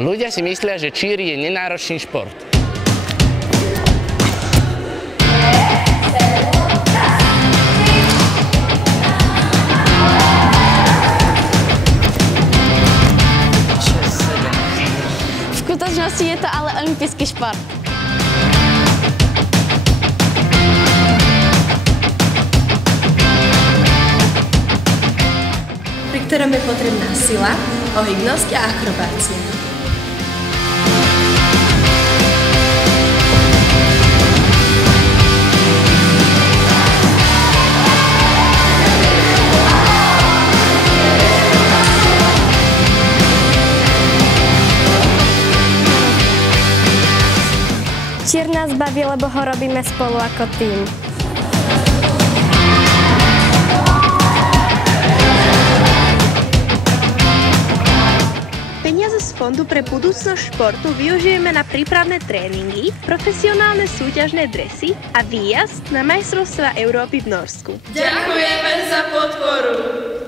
Ľudia si myslia, že čír je nenáročný šport. V skutočnosti je to ale olympijský šport. Pri ktorom je potrebná sila, pohybnosť a akrobácia. Čír nás baví, lebo ho robíme spolu ako tým. Peniaze z Fondu pre budúcnosť športu využijeme na prípravné tréningy, profesionálne súťažné dresy a výjazd na majstrovstvá Európy v Norsku. Ďakujeme za podporu!